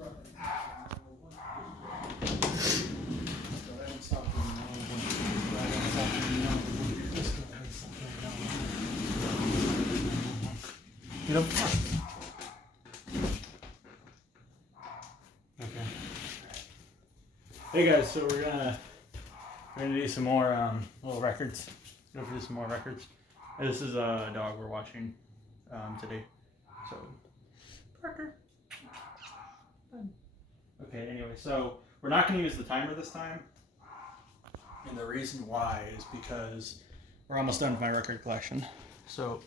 You know, okay. Hey guys, so we're gonna do some more little records. Go through some more records. This is a dog we're watching today. So Parker. Okay. Anyway, so we're not gonna use the timer this time, and the reason why is because we're almost done with my record collection. So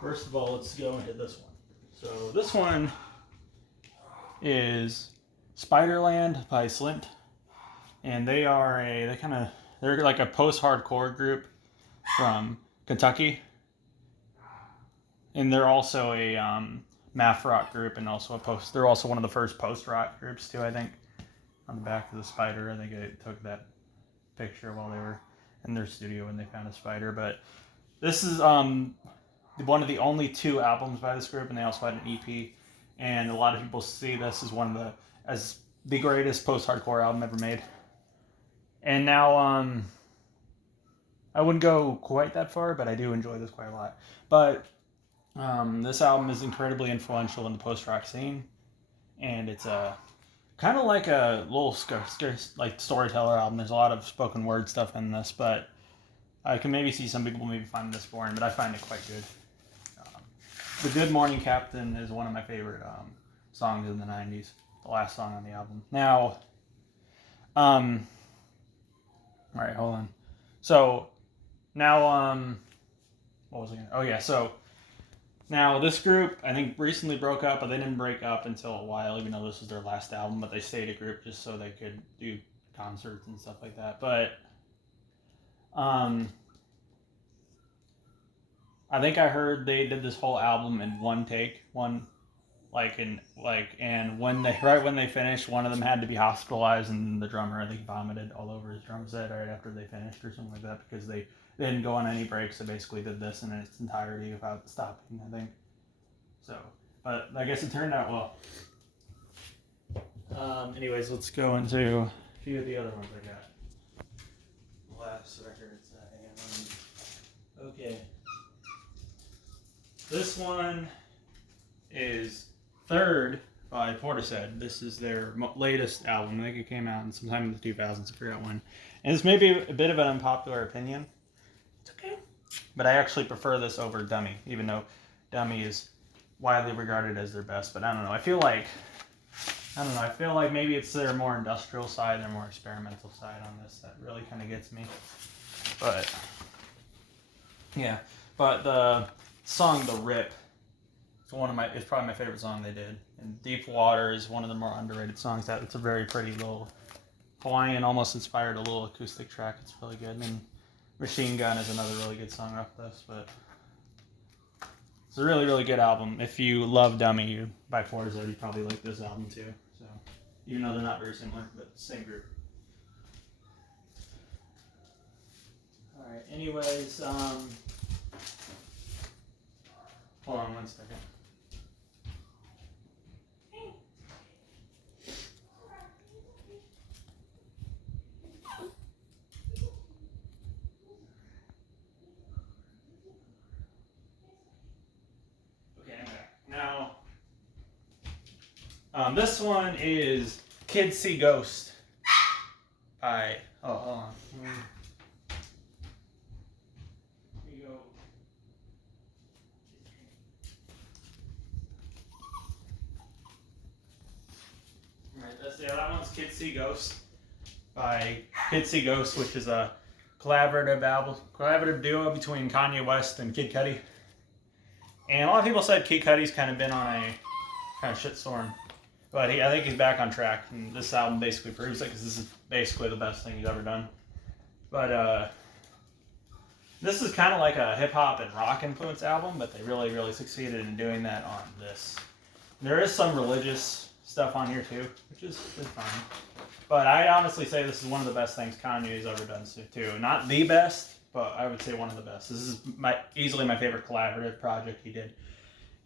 first of all, let's go into this one. So this one is Spiderland by Slint, and they're like a post-hardcore group from Kentucky, and they're also a math rock group, and also they're also one of the first post-rock groups too, I think. On the back of the spider, I think I took that picture while they were in their studio when they found a spider. But this is one of the only 2 albums by this group, and they also had an EP. And a lot of people see this as the greatest post-hardcore album ever made. And now, I wouldn't go quite that far, but I do enjoy this quite a lot. But this album is incredibly influential in the post-rock scene, and it's kind of like a little like storyteller album. There's a lot of spoken word stuff in this, but I can maybe see some people maybe find this boring, but I find it quite good. The Good Morning Captain is one of my favorite songs in the 90s, the last song on the album. Now, all right, hold on. So, now, what was I going to... Oh, yeah, so, now this group, I think, recently broke up, but they didn't break up until a while, even though this was their last album, but they stayed a group just so they could do concerts and stuff like that. But, I think I heard they did this whole album in one take, and when they finished, one of them had to be hospitalized, and the drummer, I think, vomited all over his drum set right after they finished or something like that, because they didn't go on any breaks. They basically did this in its entirety without stopping, I think. So, but I guess it turned out well. Anyways, let's go into a few of the other ones I got. Last records I am. Okay. This one is Third by Portishead. This is their latest album. I think it came out in sometime in the 2000s. I forgot when. And this may be a bit of an unpopular opinion. It's okay. But I actually prefer this over Dummy, even though Dummy is widely regarded as their best. But I don't know. I feel like maybe it's their more industrial side, their more experimental side on this that really kind of gets me. But yeah. But the song "The Rip" it's probably my favorite song they did. And "Deep Water" is one of the more underrated songs. It's a very pretty little Hawaiian, almost inspired a little acoustic track. It's really good. And "Machine Gun" is another really good song off this. But it's a really, really good album. If you love "Dummy" by Portishead, you probably like this album too. So even though they're not very similar, but same group. All right. Anyways, hold on 1 second. Okay, I'm back. Now, this one is "Kids See Ghost" by... Oh, hold on. Here you go. That one's "Kids See Ghost" by Kids See Ghost, which is a collaborative duo between Kanye West and Kid Cudi. And a lot of people said Kid Cudi's kind of been on a kind of shitstorm, but I think he's back on track, and this album basically proves it, because this is basically the best thing he's ever done. But this is kind of like a hip hop and rock influence album, but they really, really succeeded in doing that on this. There is some religious stuff on here too, which is fine. But I honestly say this is one of the best things Kanye's ever done too. Not the best, but I would say one of the best. This is easily my favorite collaborative project he did.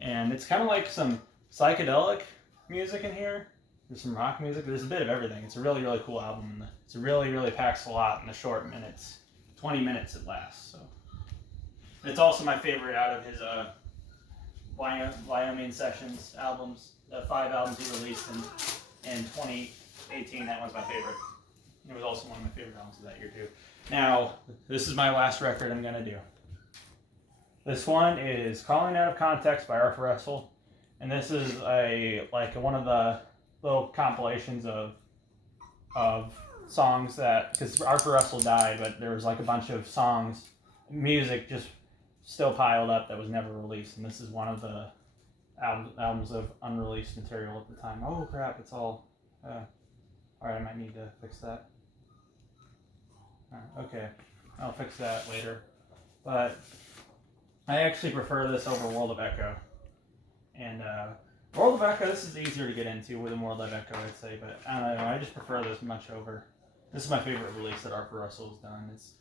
And it's kind of like some psychedelic music in here. There's some rock music. There's a bit of everything. It's a really, really cool album. And it's really, really packs a lot in the short minutes. 20 minutes it lasts. So it's also my favorite out of his Wyoming Sessions albums. The 5 albums he released in 2018. That one's my favorite. It was also one of my favorite albums of that year too. Now, this is my last record I'm gonna do. This one is "Calling Out of Context" by Arthur Russell, and this is one of the little compilations of songs that, because Arthur Russell died, but there was like a bunch of songs, music just still piled up that was never released, and this is one of the albums of unreleased material at the time. Oh crap! It's all. All right, I might need to fix that. Okay, I'll fix that later. But I actually prefer this over World of Echo. And World of Echo, this is easier to get into with World of Echo, I'd say. But I don't know, I just prefer this much over. This is my favorite release that Arthur Russell has done. It's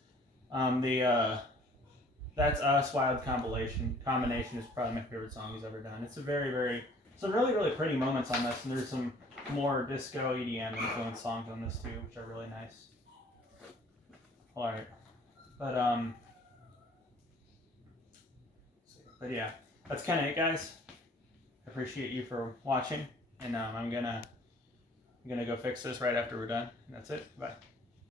That's Us Wild Combination is probably my favorite song he's ever done. It's some really, really pretty moments on this, and there's some more disco EDM influenced songs on this too, which are really nice. Alright. But yeah, that's kind of it, guys. I appreciate you for watching, and I'm gonna go fix this right after we're done. And that's it. Bye.